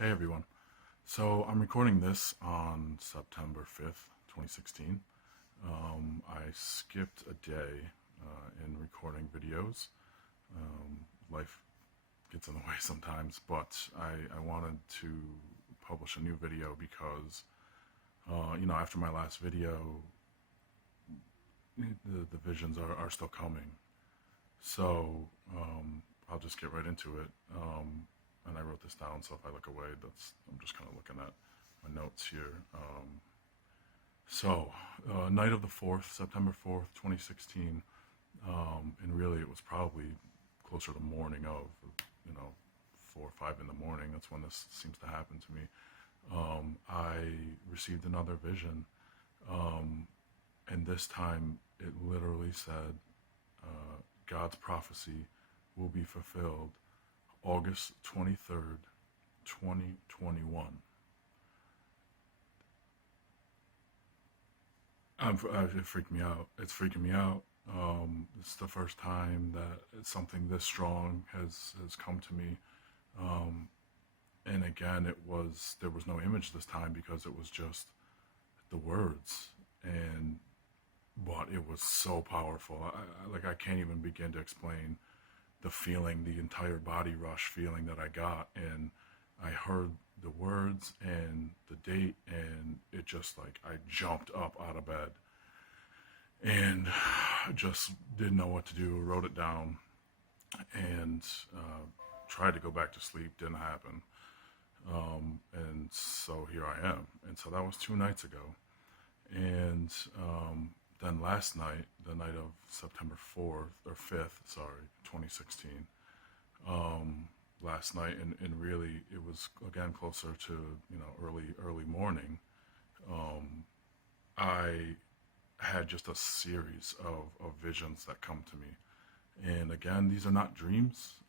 Hey everyone. So I'm recording this on September 5th, 2016. I skipped a day in recording videos. Life gets in the way sometimes, but I wanted to publish a new video because, after my last video, the visions are still coming. So I'll just get right into it. And I wrote this down, so if I look away, I'm just kind of looking at my notes here. Night of the 4th, September 4th, 2016, and really it was probably closer to morning of, 4 or 5 in the morning. That's when this seems to happen to me. I received another vision, and this time it literally said, God's prophecy will be fulfilled August 23rd, 2021. It freaked me out. It's freaking me out. It's the first time that something this strong has come to me. And again, there was no image this time because it was just the words. But it was so powerful. I can't even begin to explain the feeling, the entire body rush feeling that I got. And I heard the words and the date, and it just I jumped up out of bed and just didn't know what to do. Wrote it down and tried to go back to sleep. Didn't happen. And so here I am. And so that was 2 nights ago. And then last night, the night of September 4th or 5th, 2016, last night, and really it was again closer to, early morning. I had just a series of visions that come to me. And again, these are not dreams.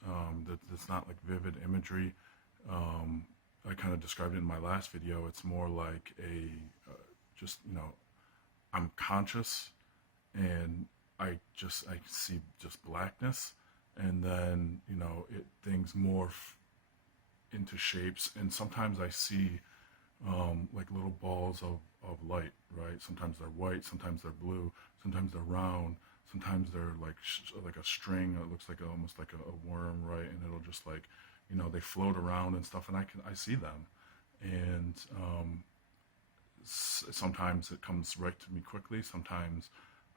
It's not like vivid imagery. I kind of described it in my last video. It's more like I'm conscious, and I see just blackness, and then things morph into shapes, and sometimes I see like little balls of light, right? Sometimes they're white, sometimes they're blue, sometimes they're round, sometimes they're like a string. It looks like almost like a worm, right? And it'll just they float around and stuff, and I see them, and sometimes it comes right to me quickly. Sometimes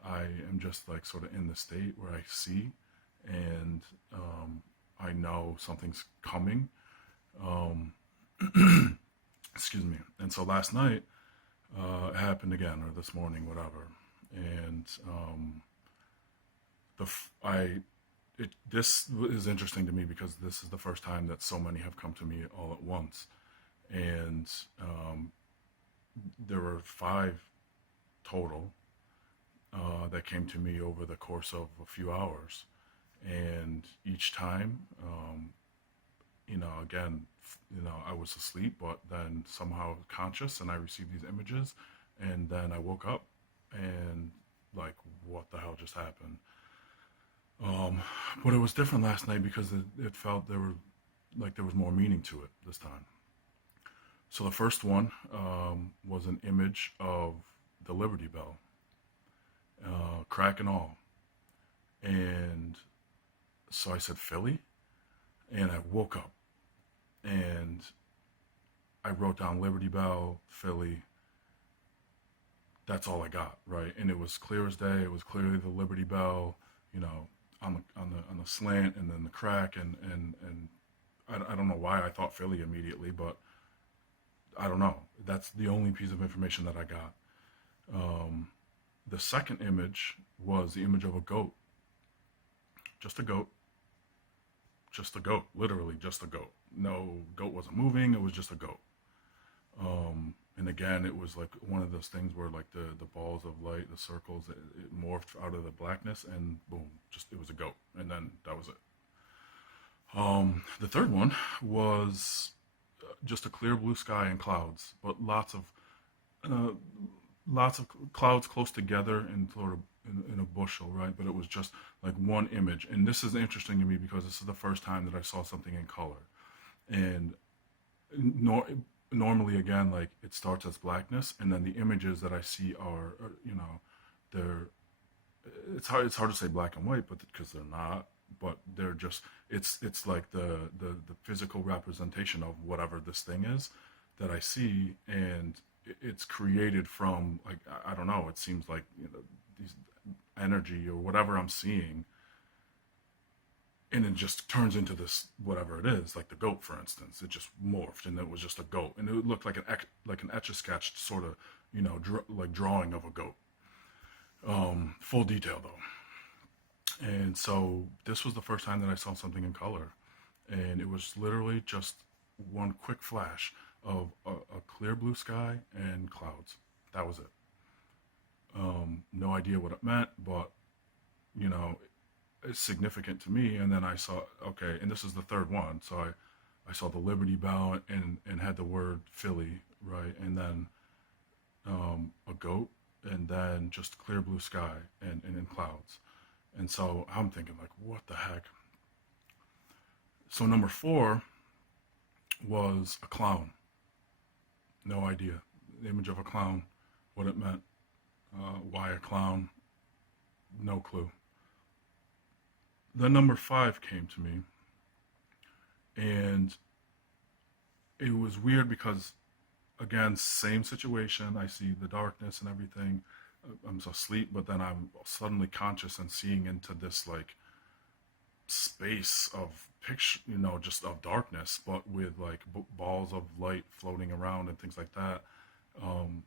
I am just sort of in the state where I see, and I know something's coming. Excuse me. And so last night it happened again, or this morning, whatever. And this is interesting to me because this is the first time that so many have come to me all at once, and there were 5 total that came to me over the course of a few hours. And each time, again, I was asleep, but then somehow conscious, and I received these images, and then I woke up and what the hell just happened? But it was different last night because it felt there was more meaning to it this time. So the first one was an image of the Liberty Bell, crack and all. And so I said, Philly? And I woke up and I wrote down Liberty Bell, Philly. That's all I got, right? And it was clear as day. It was clearly the Liberty Bell, on the slant, and then the crack, and I don't know why I thought Philly immediately, but I don't know. That's the only piece of information that I got. The second image was the image of a goat. Just a goat. Just a goat. Literally just a goat. No, goat wasn't moving. It was just a goat. And again, it was like one of those things where the balls of light, the circles, it morphed out of the blackness, and boom, it was a goat. And then that was it. The third one was just a clear blue sky and clouds, but lots of clouds close together and sort of in a bushel, right? But it was just like one image. And this is interesting to me because this is the first time that I saw something in color. And nor, normally again, like it starts as blackness, and then the images that I see are they're it's hard to say black and white, but because they're not, but they're just it's like the physical representation of whatever this thing is that I see, and it's created from, like, I don't know, it seems like, these energy or whatever I'm seeing, and it just turns into this whatever it is, like the goat, for instance. It just morphed, and it was just a goat, and it looked like an etch a sketch sort of, like drawing of a goat. Full detail though. And so this was the first time that I saw something in color, and it was literally just one quick flash of a clear blue sky and clouds. That was it. No idea what it meant, but you know, it's significant to me. And then I saw, okay, and this is the third one. So I saw the Liberty Bell, and had the word Philly, right? And then a goat, and then just clear blue sky and in clouds. And so I'm thinking, like, what the heck? So number four was a clown. No idea. The image of a clown, what it meant, why a clown, no clue. Then number five came to me, and it was weird because, again, same situation. I see the darkness and everything. I'm asleep, but then I'm suddenly conscious and seeing into this, like, space of picture, just of darkness, but with like balls of light floating around and things like that. Um,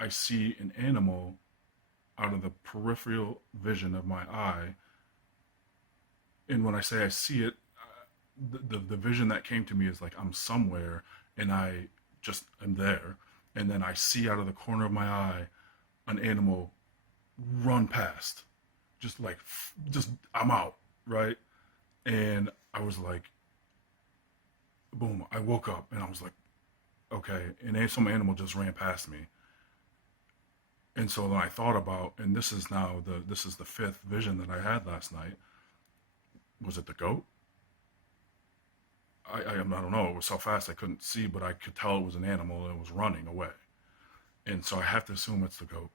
I see an animal out of the peripheral vision of my eye, and when I say I see it, the vision that came to me is like I'm somewhere, and I just am there, and then I see out of the corner of my eye an animal run past, just like, just I'm out, right? And I was like, boom, I woke up and I was like, okay, and some animal just ran past me. And so then I thought about, and this is the fifth vision that I had last night. Was it the goat? I don't know. It was so fast I couldn't see, but I could tell it was an animal and it was running away. And so I have to assume it's the goat.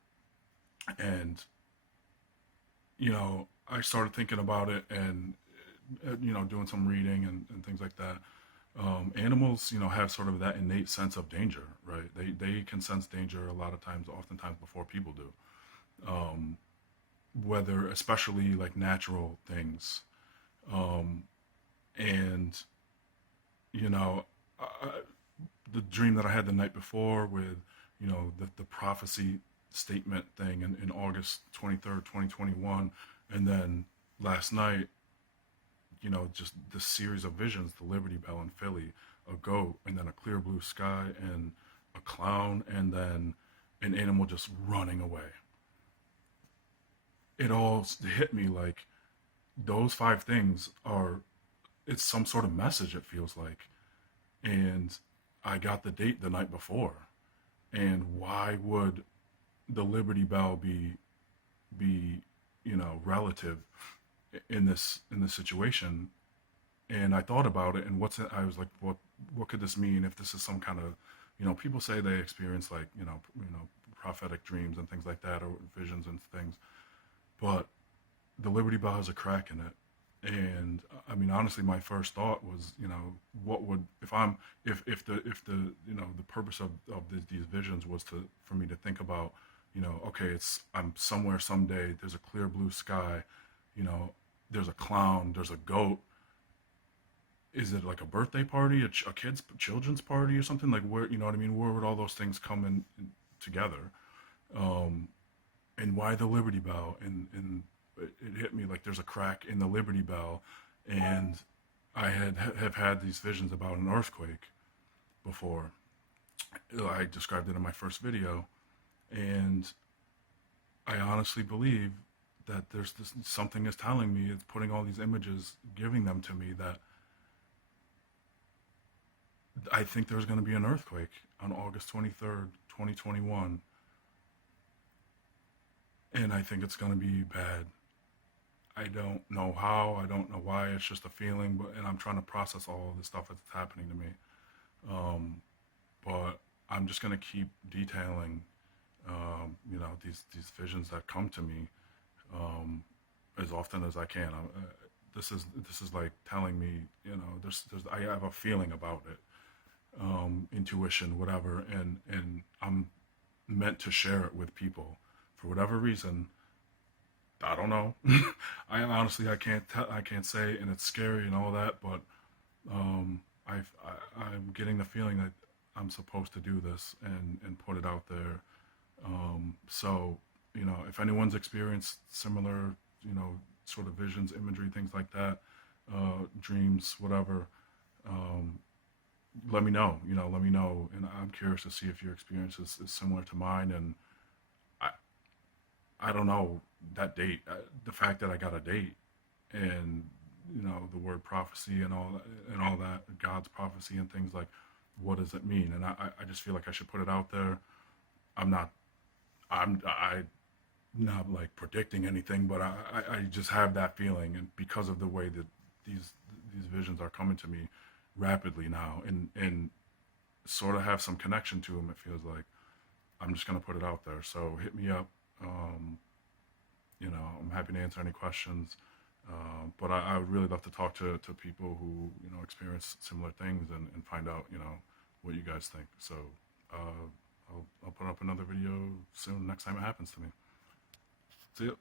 And I started thinking about it, and doing some reading and things like that. Animals, have sort of that innate sense of danger, right? They can sense danger a lot of times, oftentimes before people do. Um, Whether, especially like natural things, um, and you know, the dream that I had the night before with, the prophecy statement thing in August 23rd, 2021, and then last night, just this series of visions, the Liberty Bell in Philly, a goat, and then a clear blue sky, and a clown, and then an animal just running away. It all hit me like those five things are, it's some sort of message, it feels like. And I got the date the night before. And why would the Liberty Bell be relative in this situation? And I thought about it, and I was like, what could this mean if this is some kind of, people say they experience, like, prophetic dreams and things like that, or visions and things, but the Liberty Bell has a crack in it. And I mean, honestly, my first thought was, what would, if the the purpose of these visions was for me to think about, okay, I'm somewhere someday, there's a clear blue sky, you know there's a clown, there's a goat. Is it like a birthday party, a children's party, or something? Like, where, you know what I mean, where would all those things come in together? um and why the Liberty Bell? And it hit me like there's a crack in the Liberty Bell. And I have had these visions about an earthquake before. I described it in my first video, and I honestly believe that there's this, something is telling me, it's putting all these images, giving them to me, that I think there's going to be an earthquake on August 23rd, 2021, and I think it's going to be bad. I don't know how, I don't know why. It's just a feeling, but and I'm trying to process all of this stuff that's happening to me. But I'm just gonna keep detailing, these visions that come to me, as often as I can. This is like telling me, I have a feeling about it, intuition, whatever, and I'm meant to share it with people for whatever reason. I don't know. I honestly, I can't say, and it's scary and all that, but I'm getting the feeling that I'm supposed to do this and put it out there. So, if anyone's experienced similar, sort of visions, imagery, things like that, dreams, whatever, um, let me know. Let me know, and I'm curious to see if your experience is similar to mine. And I, I don't know that date, the fact that I got a date, and the word prophecy and all that, God's prophecy and things like, what does it mean? And I just feel like I should put it out there. I'm not I not like predicting anything, but I just have that feeling, and because of the way that these these visions are coming to me rapidly now, and sort of have some connection to them, it feels like I'm just gonna put it out there. So hit me up. Um, I'm happy to answer any questions. But I would really love to talk to people who experience similar things, and find out what you guys think. So I'll put up another video soon next time it happens to me. See ya.